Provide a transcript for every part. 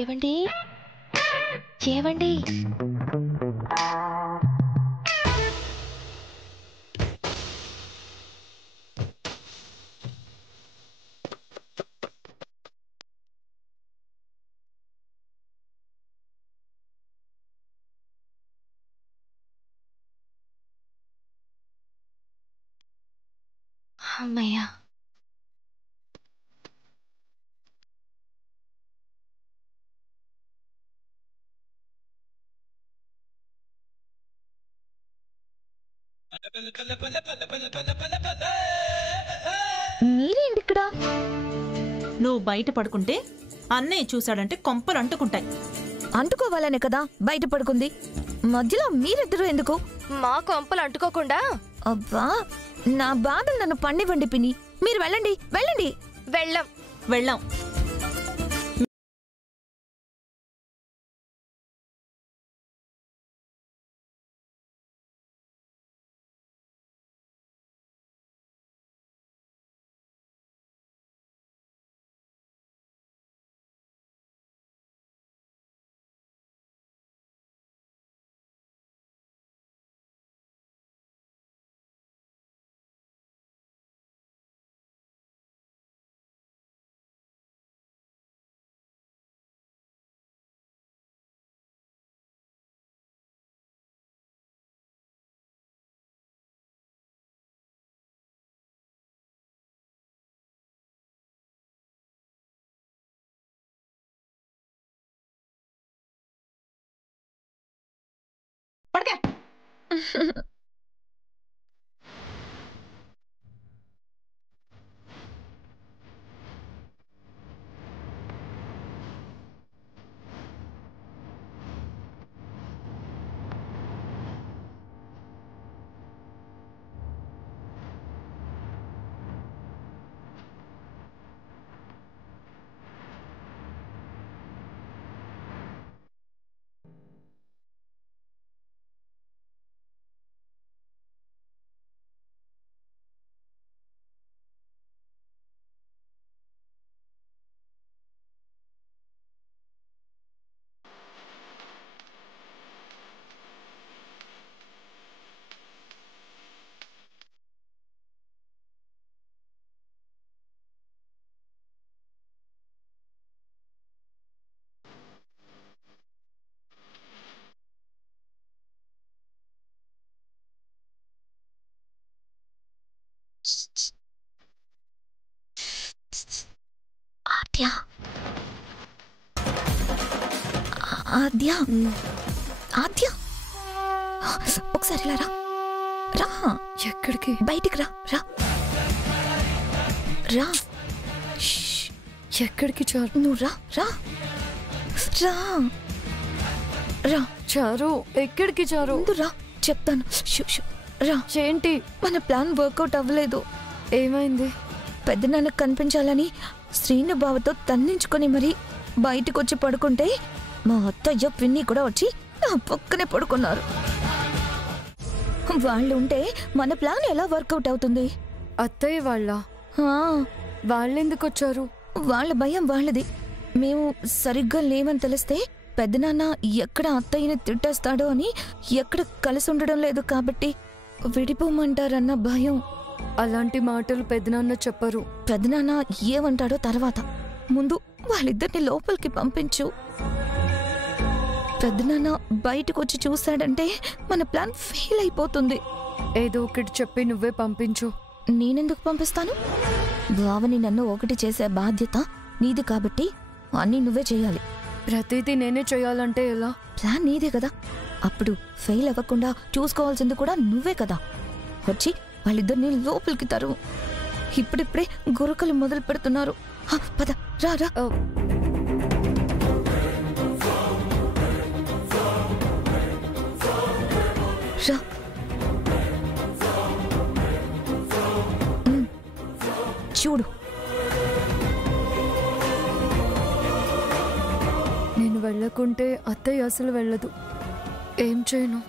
ఏవండి ఏవండి అమ్మయ్య మీరేంటి ఇక్కడ నువ్వు బయట పడుకుంటే అన్నయ్య చూశాడంటే కొంపలు అంటుకుంటాయి. అంటుకోవాలనే కదా బయట పడుకుంది. మధ్యలో మీరిద్దరూ ఎందుకు? మా కొంపలు అంటుకోకుండా అబ్బా, నా బాధలు నన్ను పండివ్వండి పిన్ని. మీరు వెళ్ళండి వెళ్ళండి. వెళ్ళం వెళ్ళాం. పడకే. ఆద్య, ఆద్య, ఆద్య, ఒకసారి ఇలా రా. రా. ఎక్కడికి? బయటికి రా. రా రా. ఎక్కడికి చారు? నువ్వు రా. రా రా రా. చారు ఎక్కడికి చారు? ముందు రా, చెప్తాను. రా. ఏంటి? మన ప్లాన్ వర్కౌట్ అవ్వలేదు. ఏమైంది? పెద్దనాన్నకు కనిపించాలని శ్రీను బావతో తన్నించుకొని మరి బయటకు వచ్చి పడుకుంటే మా అత్తయ్య పిన్ని కూడా వచ్చి నా పక్కనే పడుకున్నారు. వాళ్ళు ఉంటే మన ప్లాన్ ఎలా వర్కౌట్ అవుతుంది? అత్తయ్య వాళ్ళెందుకు వచ్చారు? వాళ్ళ భయం వాళ్ళది. మేము సరిగ్గా లేవని తెలిస్తే పెద్దనాన్న ఎక్కడ అత్తయ్యని తిట్టేస్తాడో అని ఎక్కడ కలిసి ఉండడం లేదు కాబట్టి విడిపోమంటారన్న భయం. అలాంటి మాటలు పెద్దనాన్న చెప్పరు. పెద్దనాన్న ఏమంటాడో తర్వాత. ముందు వాళ్ళిద్దరిని లోపలికి పంపించు. పెద్దనాన్న బయటకు వచ్చి చూశాడంటే మన ప్లాన్ ఫెయిల్ అయిపోతుంది. ఏదో ఒకటి చెప్పి నువ్వే పంపించు. నేనెందుకు పంపిస్తాను? బావని నన్ను ఒకటి చేసే బాధ్యత నీది కాబట్టి అన్నీ నువ్వే చేయాలి. ప్రతిదీ నేనే చేయాలంటే ఎలా? ప్లాన్ నీదే కదా, అప్పుడు ఫెయిల్ అవ్వకుండా చూసుకోవాల్సింది కూడా నువ్వే కదా. వచ్చి వాళ్ళిద్దరిని లోపలికి తరువు. ఇప్పుడిప్పుడే గురకలు మొదలు పెడుతున్నారు. పద, రా రా. రా. చూడు, నేను వెళ్ళకుంటే అత్తయ్య అసలు వెళ్ళదు. ఏం చేయను?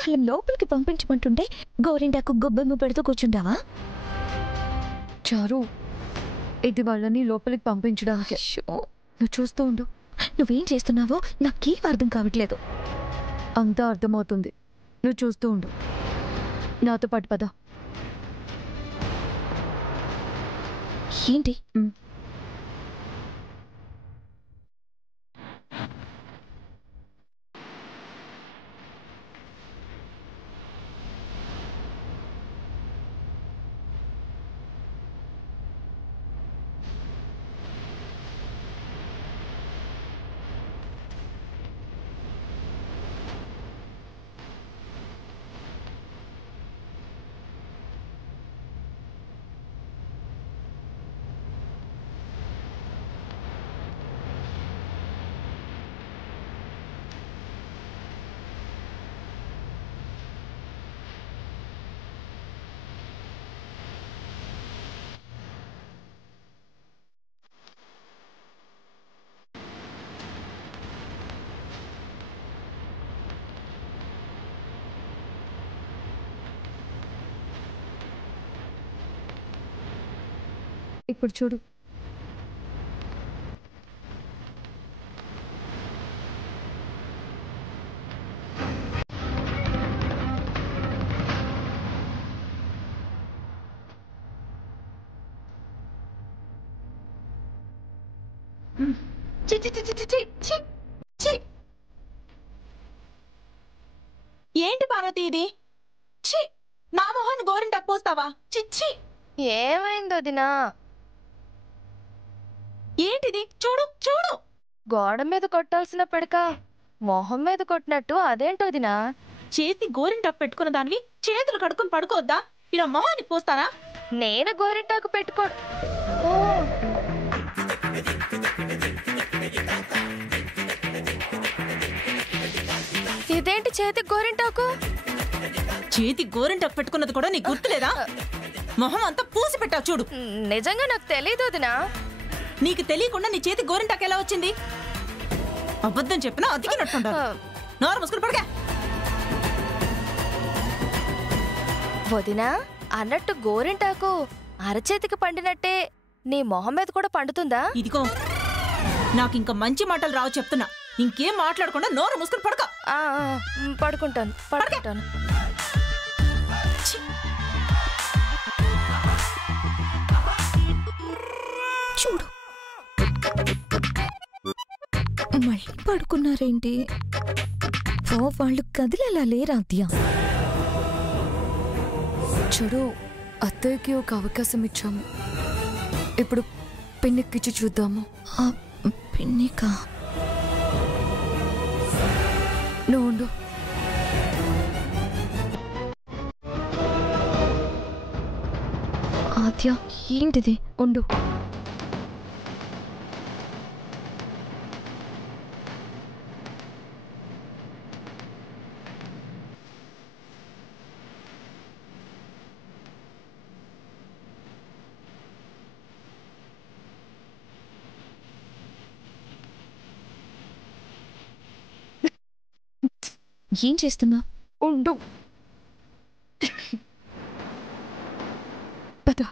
వాళ్ళని లోపలికి పంపించమంటుంటే గోరింటాకు గొబ్బెమ్మ పెడుతూ కూర్చుంటావా? చారు, ఇది వాళ్ళని లోపలికి పంపించడానికి. నువ్వు చూస్తూ ఉండు. నువ్వేం చేస్తున్నావో నాకేం అర్థం కావట్లేదు. అంతా అర్థమవుతుంది. నువ్వు చూస్తూ ఉండు. నాతో పాటు పద. ఏంటి? ఇప్పుడు చూడు. ఏంటి పార్వతి ఇది? ఛీ, నా మొహాన్ని గోరింటాకు పోస్తావా? చిచ్చి, ఏమైంది వదినా? ఏంటిది? చూడు చూడు. గోడ మీద కొట్టాల్సిన పిడక మొహం మీద కొట్టినట్టు అదేంటి వదినా? చేతి గోరింటాకు పెట్టుకున్న దానివి చేతులు కడుక్కుని పడుకోవద్దా? ఇలా మొహాన్ని పోస్తానా? నేను గోరింటాకు పెట్టుకో. ఓ, ఇదేంటి చేతికి గోరింటాకు? చేతి గోరింటాకు పెట్టుకున్నది కూడా నీకు గుర్తులేదా? మొహం అంతా పూసి పెట్టావు చూడు. నిజంగా నాకు తెలియదు వదినా. నీకు తెలియకుండా నీ చేతి గోరింటాకు ఎలా వచ్చింది? అబద్ధం చెప్పినా అతికినట్టుంటారు. నోరు ముసుకుని పడగా. వదినా, అన్నట్టు గోరింటాకు అరచేతికి పండినట్టే నీ మొహం మీద కూడా పండుతుందా? ఇదిగో, నాకు ఇంకా మంచి మాటలు రావు చెప్తున్నా. ఇంకేం మాట్లాడకుండా నోరు ముసుకుని పడక. పడుకుంటాను పడుకుంటాను. చూడు, మళ్ళీ పడుకున్నారేంటి? వాళ్ళు కదిలేలా లేరా అద్యా? చూడు, అత్తయ్యకి ఒక అవకాశం ఇచ్చాము. ఇప్పుడు పిన్నిక్కిచ్చి చూద్దాము. పిన్నికా? నువ్వు ఉండు. ఆద్య, ఏంటిది? ఉండు. ఏం చేస్తున్నా? ఉండు. పద.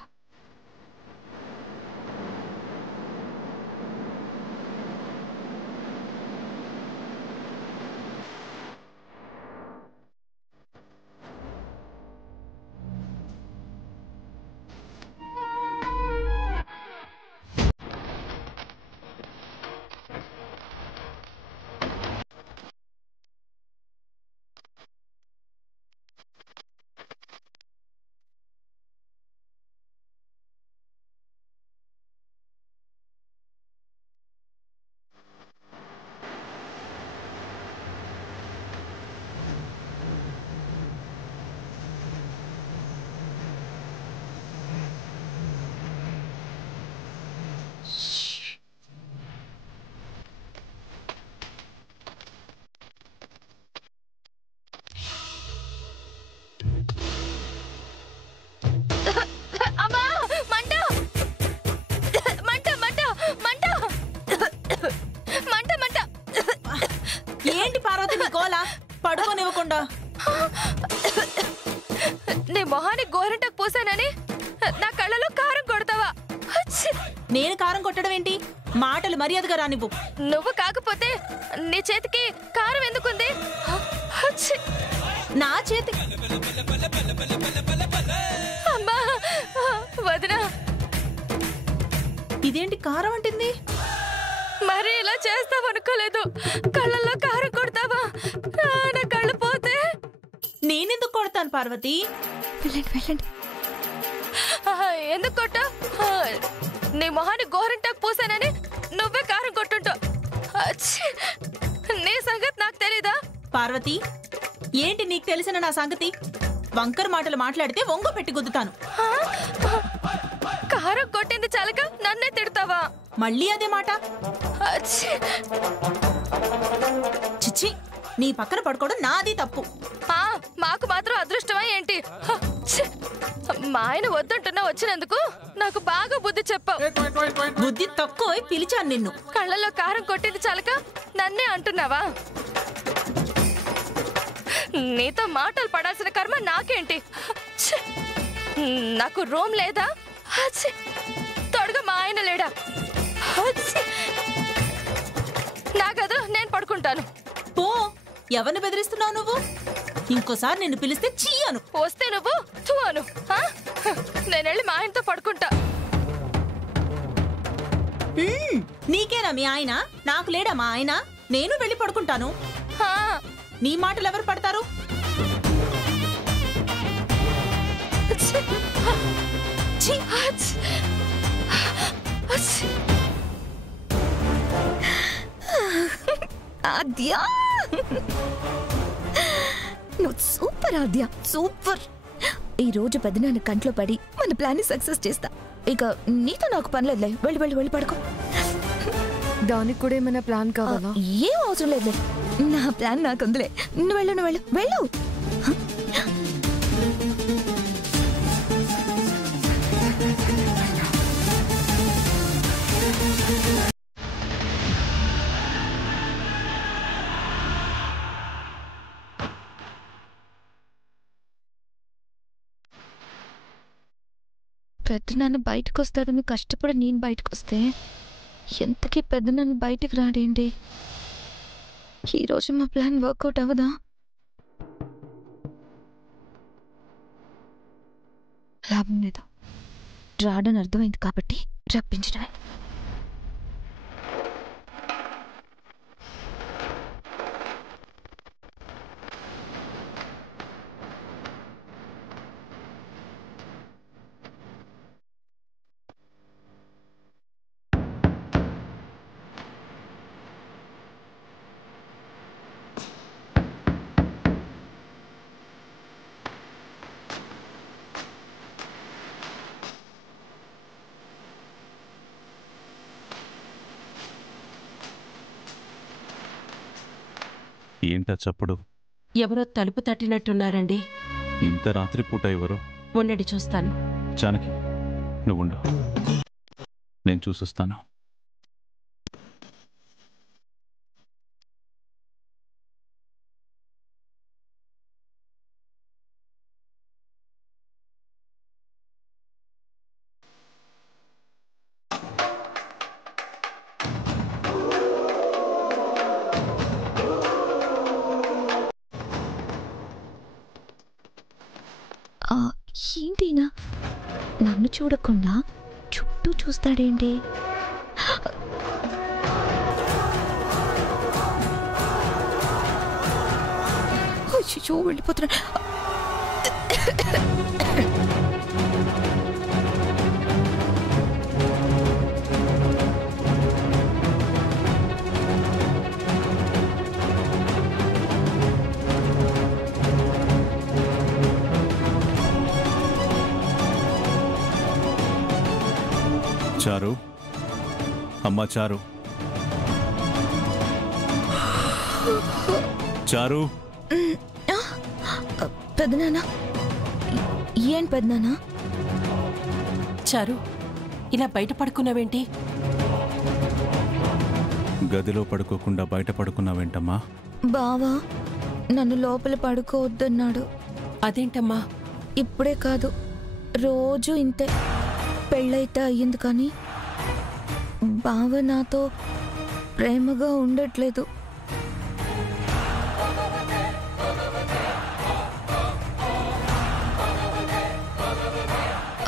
ఏంటి పార్వతి నీ గోల? పడుకోనివ్వకుండా నీ మొహానికి గోరింటకు పూసానని నా కళ్ళలో కారం కొడతావా? నేను కారం కొట్టడం ఏంటి? మాటలు మర్యాదగా రానివ్వు. నువ్వు కాకపోతే నీ చేతికి కారం ఎందుకుంది? నా చేతి అమ్మా వదినా, ఇదేంటి కారం అంటుంది? మరి ఇలా చేస్తావనుకోలేదు. కళ్ళల్లో కారం కొడతావా? నా కళ్ళు పోతే నేనెందుకు కొడతాను పార్వతి? వెళ్ళండి వెళ్ళండి. ఎందుకు కొట్టా? నీ మొహాన్ని గోరింటాకు పూసానని నువ్వే కారం కొట్టుంటావు. నీ సంగతి నాకు తెలీదా? పార్వతి, ఏంటి నీకు తెలిసిన నా సంగతి? వంకర మాటలు మాట్లాడితే వంగ పెట్టి గుద్దుతాను. కారం కొట్టింది చాలక నన్నే తిడతావా? మళ్ళీ అదే మాట? చిచ్చి, నీ పక్కన పడుకోవడం నాది తప్పు. మాకు మాత్రం అదృష్టమా ఏంటి? మా ఆయన వద్దంటున్నా వచ్చినందుకు నాకు బాగా బుద్ధి చెప్పావు. బుద్ధి తక్కువ పిలిచాను నిన్ను. కళ్ళల్లో కారం కొట్టింది చాలక నన్నే అంటున్నావా? నీతో మాటలు పడాల్సిన కర్మ నాకేంటి? నాకు రూమ్ లేదా? తొడగా మా ఆయన లేడా? నా గదిలో నేను పడుకుంటాను. పో, ఎవరిని బెదిరిస్తున్నావు నువ్వు? ఇంకోసారి నిన్ను పిలిస్తే చీయను. వస్తే నువ్వు తూ అను. నేనెళ్ళి మా ఆయనతో పడుకుంటా. నీకేనా మీ ఆయన? నాకు లేడా మా ఆయన? నేను వెళ్ళి పడుకుంటాను. నీ మాటలు ఎవరు పడతారు? ఆద్య, నువ్వు సూపర్ ఆద్య, సూపర్. ఈ రోజు పెద్దనాన్న కంట్లో పడి మన ప్లాన్ ని సక్సెస్ చేస్తా. ఇక నీతో నాకు పనిలేదులే. వెళ్ళి వెళ్ళి వెళ్ళి పడుకో. దానికి కూడా ఏమైనా ప్లాన్ కావాలా? ఏం అవసరం లేదులే, నా ప్లాన్ నాకు ఉందిలే. నువ్వు వెళ్ళు, నువ్వు వెళ్ళు, వెళ్ళు. పెద్దనాన్న బయటకు వస్తాడని కష్టపడి నేను బయటకు వస్తే ఎంతకీ పెద్దనాన్న బయటకు రాడేంటి? ఈరోజు మా ప్లాన్ వర్కౌట్ అవ్వదా? లాభం లేదు, రాడని అర్థమైంది కాబట్టి రప్పించడమే. ఏంటా చప్పుడు? ఎవరో తలుపు తట్టినట్టున్నారండి. ఇంత రాత్రిపూట ఎవరు? ఉండండి చూస్తాను. జానకి, నువ్వుండు, నేను చూసొస్తాను. ఏంటినా నన్ను చూడకుండా చుట్టూ చూస్తాడేంటి? అయ్యో, వెళ్ళిపోతున్నా. చారు, అమ్మా చారు, చారు. పెద్దనాన్న, ఏంటి పెద్దనాన్న? చారు, ఇలా బయట పడుకున్నావేంటి? గదిలో పడుకోకుండా బయట పడుకున్నావేంటమ్మా? బావా, నన్ను లోపల పడుకోవద్దన్నాడు. అదేంటమ్మా? ఇప్పుడే కాదు, రోజు ఇంతే. పెళ్ళైతే అయ్యింది కానీ బావ నాతో ప్రేమగా ఉండట్లేదు.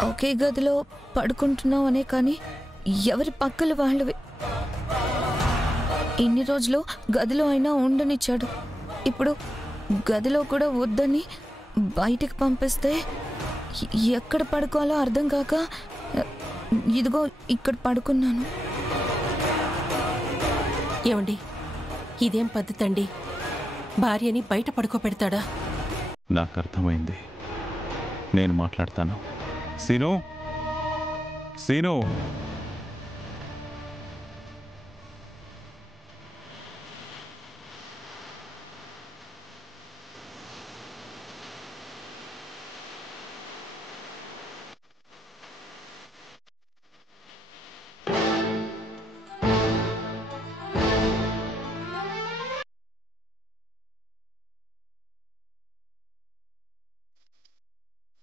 ఒకే గదిలో పడుకుంటున్నాం అనే కానీ ఎవరి పక్కల వాళ్ళవి. ఇన్ని రోజులు గదిలో అయినా ఉండనిచ్చాడు. ఇప్పుడు గదిలో కూడా వద్దని బయటికి పంపిస్తే ఎక్కడ పడుకోవాలో అర్థం కాక ఇదిగో ఇక్కడ పడుకున్నాను. ఏమండి, ఇదేం పద్ధతి అండి? భార్యని బయట పడుకోబెడతాడా? నాకు అర్థమైంది. నేను మాట్లాడతాను. సీను, సీను,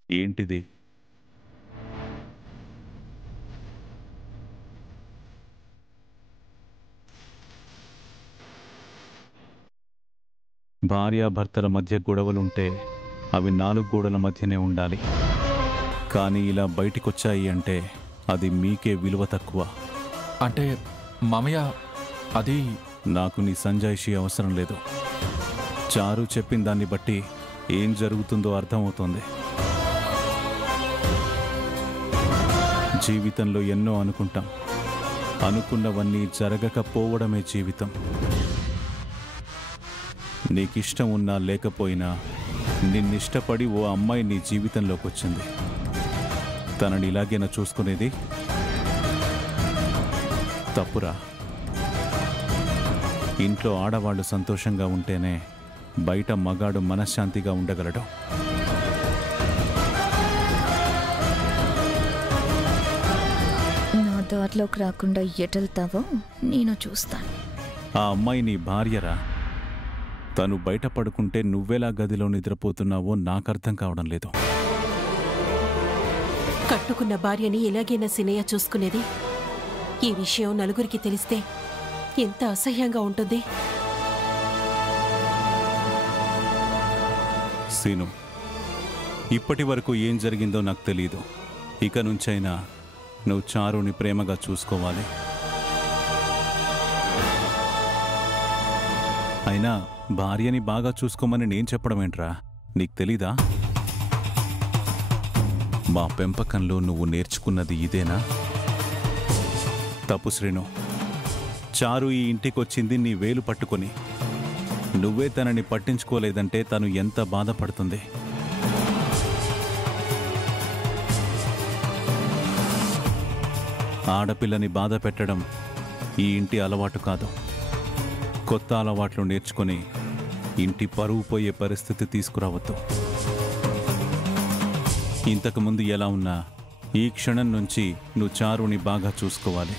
ఏంటిది? భార్యాభర్తల మధ్య గొడవలుంటే అవి 4 గోడల మధ్యనే ఉండాలి. కానీ ఇలా బయటికొచ్చాయి అంటే అది మీకే విలువ తక్కువ. అంటే మామయ్య, అది నాకు నీ సంజాయిషి అవసరం లేదు. చారు చెప్పిన దాన్ని బట్టి ఏం జరుగుతుందో అర్థమవుతోంది. జీవితంలో ఎన్నో అనుకుంటాం. అనుకున్నవన్నీ జరగకపోవడమే జీవితం. నీకిష్టం ఉన్నా లేకపోయినా నిన్నిష్టపడి ఓ అమ్మాయి నీ జీవితంలోకి వచ్చింది. తనని ఇలాగేనా చూసుకునేది? తప్పురా. ఇంట్లో ఆడవాళ్ళు సంతోషంగా ఉంటేనే బయట మగాడు మనశ్శాంతిగా ఉండగలడు. నా దారిలోకి రాకుండా ఎటెళ్తావో నేను చూస్తాను. ఆ అమ్మాయి నీ భార్యరా. తను బయట పడుకుంటే నువ్వెలా గదిలో నిద్రపోతున్నావో నాకర్థం కావడం లేదు. కట్టుకున్న భార్యని ఎలాగైనా సినయ్య చూసుకునేది? ఈ విషయం నలుగురికి తెలిస్తే ఎంత అసహ్యంగా ఉంటుంది. సీను, ఇప్పటి వరకు ఏం జరిగిందో నాకు తెలీదు. ఇక నుంచైనా నువ్వు చారుని ప్రేమగా చూసుకోవాలి. అయినా భార్యని బాగా చూసుకోమని నేను చెప్పడం ఏంట్రా? నీకు తెలీదా? మా పెంపకంలో నువ్వు నేర్చుకున్నది ఇదేనా? తప్పు శ్రీను. చారు ఈ ఇంటికొచ్చింది నీ వేలు పట్టుకొని. నువ్వే తనని పట్టించుకోలేదంటే తను ఎంత బాధపడుతుంది. ఆడపిల్లని బాధ పెట్టడం ఈ ఇంటి అలవాటు కాదు. కొత్త అలవాట్లు నేర్చుకొని ఇంటి పరువు పోయే పరిస్థితి తీసుకురావద్దు. ఇంతకుముందు ఎలా ఉన్నా ఈ క్షణం నుంచి నువ్వు చారుని బాగా చూసుకోవాలి.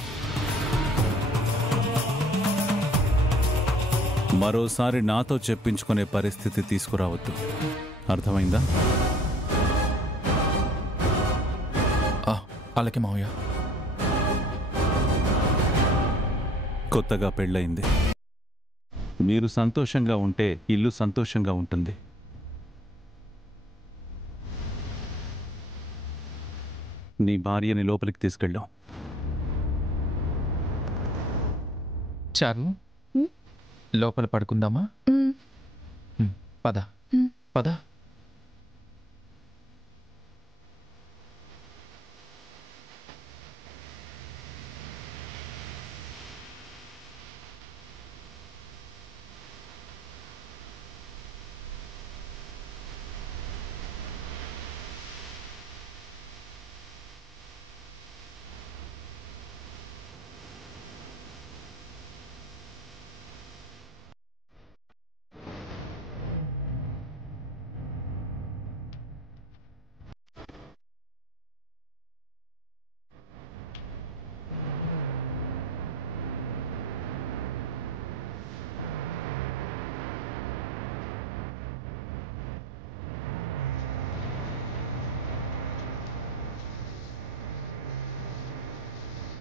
మరోసారి నాతో చెప్పించుకునే పరిస్థితి తీసుకురావద్దు. అర్థమైందా? అలాగే మావయ్య. కొత్తగా పెళ్ళయింది. మీరు సంతోషంగా ఉంటే ఇల్లు సంతోషంగా ఉంటుంది. నీ భార్యని లోపలికి తీసుకెళ్ళాం. చారు, లోపల పడుకుందామా? పద పద.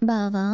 బావా